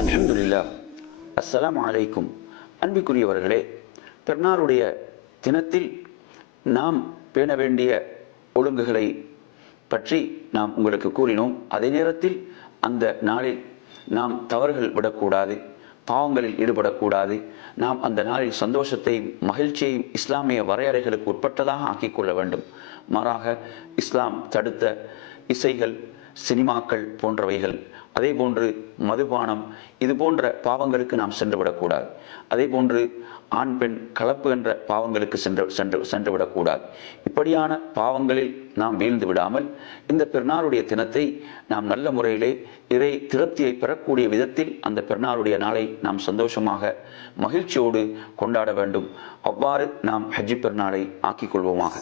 அலமதுல்லா அஸ்லாம் அலைக்கும். அன்பிக்குரியவர்களே பெருநாளுடைய தினத்தில் நாம் பேண வேண்டிய ஒழுங்குகளை பற்றி நாம் உங்களுக்கு கூறினோம். அதே நேரத்தில் அந்த நாளில் நாம் தவறுகள் விடக்கூடாது பாவங்களில் ஈடுபடக்கூடாது. நாம் அந்த நாளில் சந்தோஷத்தையும் மகிழ்ச்சியையும் இஸ்லாமிய வரையறைகளுக்கு உட்பட்டதாக ஆக்கிக்கொள்ள வேண்டும். மாறாக இஸ்லாம் தடுத்த இசைகள் சினிமாக்கள் போன்றவைகள் அதே போன்று மதுபானம் இது போன்ற பாவங்களுக்கு நாம் சென்று விடக்கூடாது அதே போன்று ஆண் பெண் கலப்பு என்ற பாவங்களுக்கு சென்று சென்று சென்று விடக்கூடாது இப்படியான பாவங்களில் நாம் வீழ்ந்து விடாமல் இந்த பெருநாளுடைய தினத்தை நாம் நல்ல முறையிலே இறை திருப்தியை பெறக்கூடிய விதத்தில் அந்த பெருநாளுடைய நாளை நாம் சந்தோஷமாக மகிழ்ச்சியோடு கொண்டாட வேண்டும். அவ்வாறு நாம் ஹஜ்ஜி பெருநாளை ஆக்கிக் கொள்வோமாக.